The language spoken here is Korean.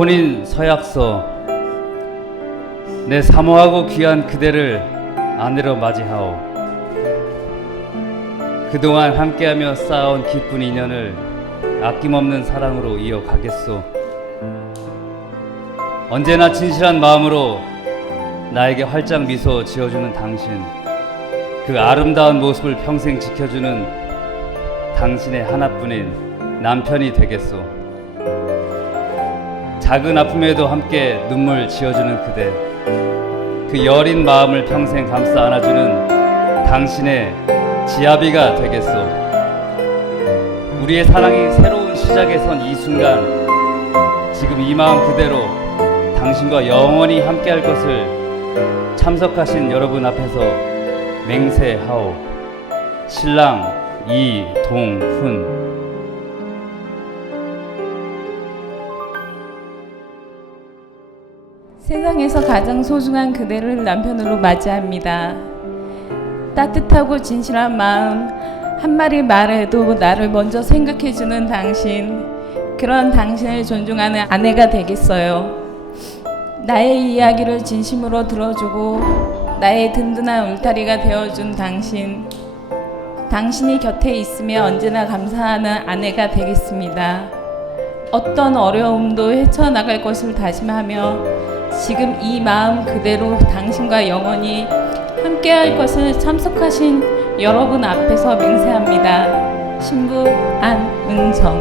혼인 서약서 내 사모하고 귀한 그대를 아내로 맞이하오. 그동안 함께하며 쌓아온 기쁜 인연을 아낌없는 사랑으로 이어가겠소. 언제나 진실한 마음으로 나에게 활짝 미소 지어주는 당신, 그 아름다운 모습을 평생 지켜주는 당신의 하나뿐인 남편이 되겠소. 작은 아픔에도 함께 눈물 지어주는 그대, 그 여린 마음을 평생 감싸 안아주는 당신의 지아비가 되겠소. 우리의 사랑이 새로운 시작에 선 이 순간, 지금 이 마음 그대로 당신과 영원히 함께할 것을 참석하신 여러분 앞에서 맹세하오. 신랑 이동훈. 세상에서 가장 소중한 그대를 남편으로 맞이합니다. 따뜻하고 진실한 마음, 한마디 말해도 나를 먼저 생각해주는 당신, 그런 당신을 존중하는 아내가 되겠어요. 나의 이야기를 진심으로 들어주고, 나의 든든한 울타리가 되어준 당신, 당신이 곁에 있으며 언제나 감사하는 아내가 되겠습니다. 어떤 어려움도 헤쳐나갈 것을 다짐하며 지금 이 마음 그대로 당신과 영원히 함께할 것을 참석하신 여러분 앞에서 맹세합니다. 신부 안은정